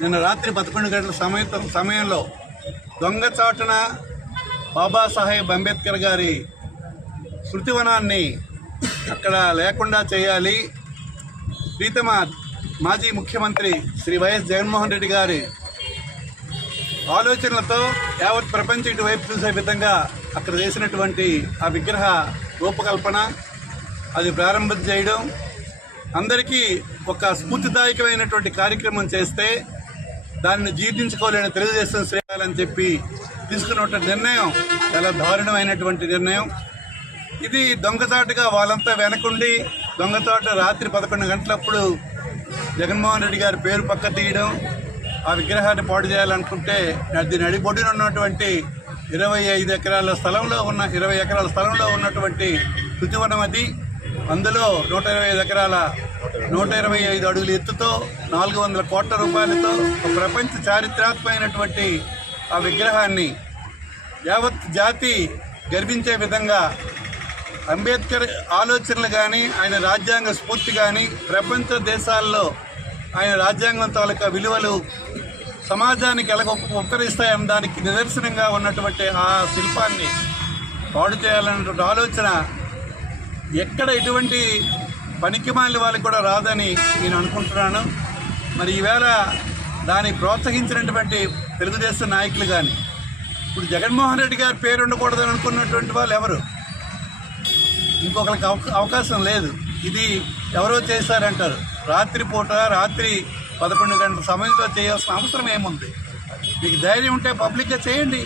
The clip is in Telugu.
నిన్న రాత్రి పదకొండు గంటల సమయ సమయంలో దొంగచాటున బాబాసాహెబ్ అంబేద్కర్ గారి శృతివనాన్ని అక్కడ లేకుండా చేయాలి. ప్రీతమ మాజీ ముఖ్యమంత్రి శ్రీ వైఎస్ జగన్మోహన్ రెడ్డి గారి ఆలోచనలతో యావత్ ప్రపంచం ఇటువైపు చూసే విధంగా అక్కడ చేసినటువంటి ఆ విగ్రహ రూపకల్పన అది ప్రారంభం చేయడం అందరికీ ఒక స్ఫూర్తిదాయకమైనటువంటి కార్యక్రమం చేస్తే దానిని జీర్ణించుకోలేని తెలుగుదేశం శ్రేయాలని చెప్పి తీసుకున్న నిర్ణయం చాలా దారుణమైనటువంటి నిర్ణయం. ఇది దొంగచాటుగా వాళ్ళంతా వెనకుండి దొంగచాటు రాత్రి పదకొండు గంటలప్పుడు జగన్మోహన్ రెడ్డి గారి పేరు పక్క తీయడం ఆ విగ్రహాన్ని పాడు చేయాలనుకుంటే అది నడిబొడ్డున ఉన్నటువంటి ఇరవై ఐదు ఎకరాల స్థలంలో ఉన్న ఇరవై ఎకరాల స్థలంలో ఉన్నటువంటి శుచివనం అది. అందులో నూట ఇరవై ఐదు ఎకరాల నూట ఇరవై ఐదు అడుగుల ఎత్తుతో నాలుగు వందల కోట్ల రూపాయలతో ఒక ప్రపంచ చారిత్రాత్మకమైనటువంటి ఆ విగ్రహాన్ని యావత్ జాతి గర్వించే విధంగా అంబేద్కర్ ఆలోచనలు కానీ ఆయన రాజ్యాంగ స్ఫూర్తి కానీ ప్రపంచ దేశాల్లో ఆయన రాజ్యాంగం తాలూకా విలువలు సమాజానికి ఎలా ఉపకరిస్తాయన్న దానికి నిదర్శనంగా ఉన్నటువంటి ఆ శిల్పాన్ని పాడు చేయాలన్నటువంటి ఆలోచన ఎక్కడ ఎటువంటి పనికిమాలిన వాళ్ళకి కూడా రాదని నేను అనుకుంటున్నాను. మరి ఈవేళ దాన్ని ప్రోత్సహించినటువంటి తెలుగుదేశం నాయకులు కానీ ఇప్పుడు జగన్మోహన్ రెడ్డి గారి పేరు ఉండకూడదని అనుకున్నటువంటి వాళ్ళు ఎవరు? ఇంకొకరికి అవకాశం లేదు. ఇది ఎవరో చేశారంటారు? రాత్రి పూట రాత్రి పదకొండు గంటల సమయంలో చేయాల్సిన అవసరం ఏముంది? మీకు ధైర్యం ఉంటే పబ్లిక్గా చేయండి.